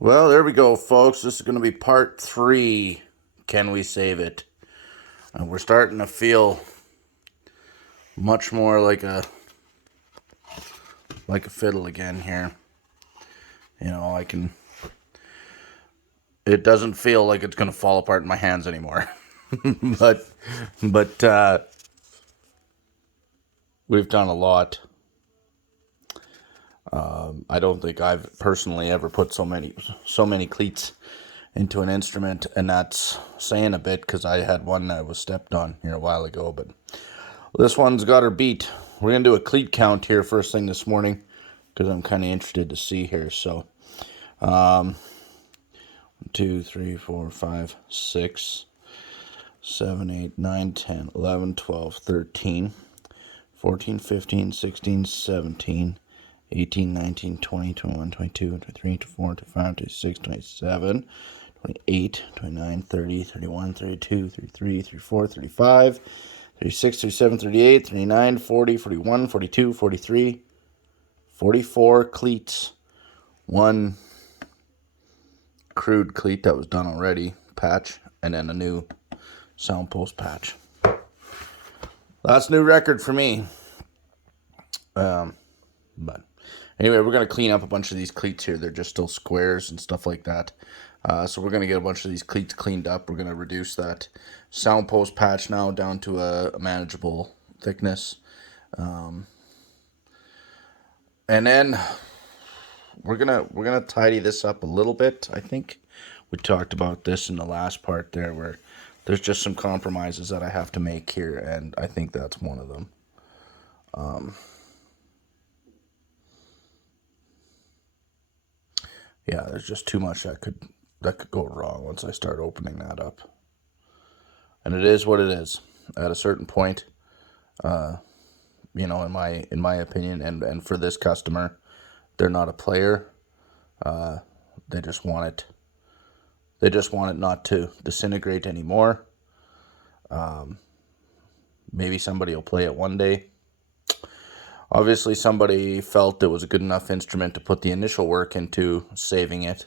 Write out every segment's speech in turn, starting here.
Well, there we go, folks. This is going to be part 3. Can we save it? We're starting to feel much more like a fiddle again here. You know, I can. It doesn't feel like it's going to fall apart in my hands anymore. but but we've done a lot. I don't think I've personally ever put so many cleats into an instrument, and that's saying a bit because I had one that was stepped on here a while ago, but this one's got her beat. We're going to do a cleat count here first thing this morning because I'm kind of interested to see here. So, 2, 3, 4, 5, 6, 7, 8, 9, 10, 11, 12, 13, 14, 15, 16, 17, 18, 19, 20, 21, 22, 23, 24, 25, 26, 27, 28, 29, 30, 31, 32, 33, 34, 35, 36, 37, 38, 39, 40, 41, 42, 43, 44 cleats. One crude cleat that was done already, patch, and then a new sound post patch. That's a new record for me. But anyway, we're going to clean up a bunch of these cleats here. They're just still squares and stuff like that. So we're going to get a bunch of these cleats cleaned up. We're going to reduce that sound post patch now down to a manageable thickness. And then we're gonna tidy this up a little bit. I think we talked about this in the last part there, where there's just some compromises that I have to make here, and I think that's one of them. Yeah, there's just too much that could go wrong once I start opening that up. And it is what it is. At a certain point, in my opinion, and for this customer, they're not a player. They just want it. They just want it not to disintegrate anymore. Maybe somebody will play it one day. Obviously, somebody felt it was a good enough instrument to put the initial work into saving it.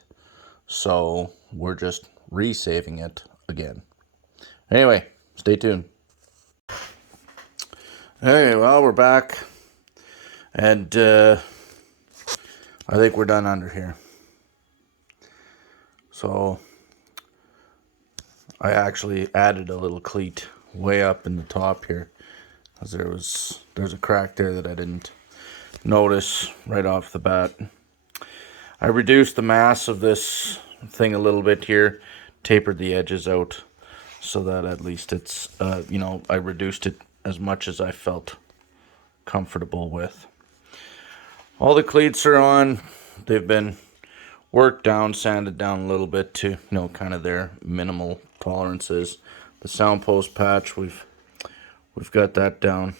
So we're just re-saving it again. Anyway, stay tuned. Hey, well, we're back. And I think we're done under here. So I actually added a little cleat way up in the top here, because there's a crack there that I didn't notice right off the bat. I reduced the mass of this thing a little bit here, tapered the edges out so that at least it's I reduced it as much as I felt comfortable with. All the cleats are on. They've been worked down, sanded down a little bit to kind of their minimal tolerances. The sound post patch, we've got that down.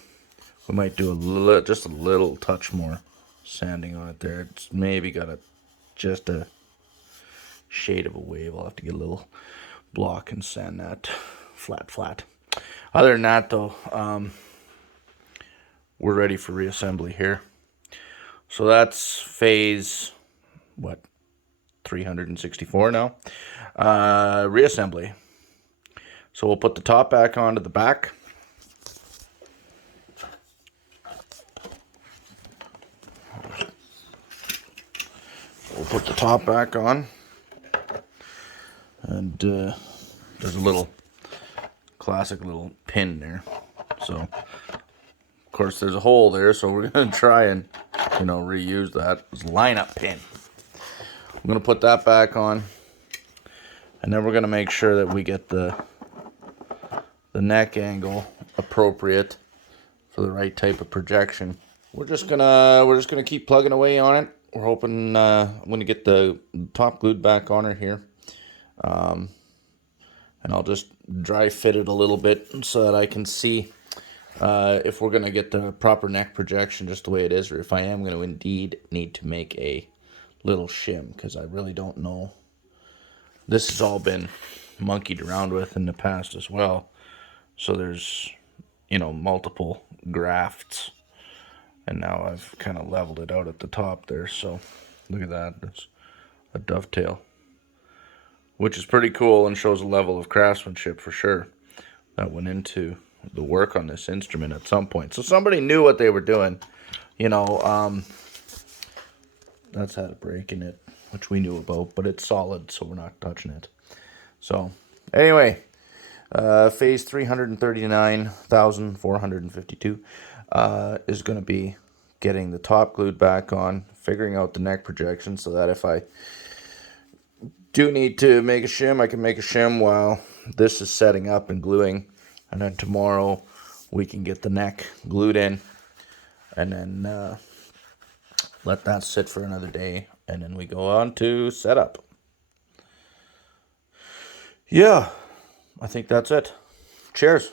We might do just a little touch more sanding on it there. It's maybe got just a shade of a wave. I'll have to get a little block and sand that flat. Other than that, though, we're ready for reassembly here. So that's phase 364 now. Reassembly. So we'll put the top back onto the back. We'll put the top back on. And there's a little classic little pin there. So, of course, there's a hole there, so we're going to try and, reuse that as a lineup pin. I'm going to put that back on. And then we're going to make sure that we get the neck angle appropriate for the right type of projection. We're just gonna keep plugging away on it. We're hoping I'm gonna get the top glued back on her here, and I'll just dry fit it a little bit so that I can see if we're gonna get the proper neck projection just the way it is, or if I am gonna indeed need to make a little shim, because I really don't know. This has all been monkeyed around with in the past as well. So there's, multiple grafts. And now I've kind of leveled it out at the top there. So look at that. There's a dovetail, which is pretty cool and shows a level of craftsmanship for sure that went into the work on this instrument at some point. So somebody knew what they were doing. You know, that's had a break in it, which we knew about, but it's solid, so we're not touching it. So anyway, phase 339,452 is going to be getting the top glued back on, figuring out the neck projection so that if I do need to make a shim, I can make a shim while this is setting up and gluing. And then tomorrow we can get the neck glued in and then let that sit for another day. And then we go on to setup. Yeah, I think that's it. Cheers.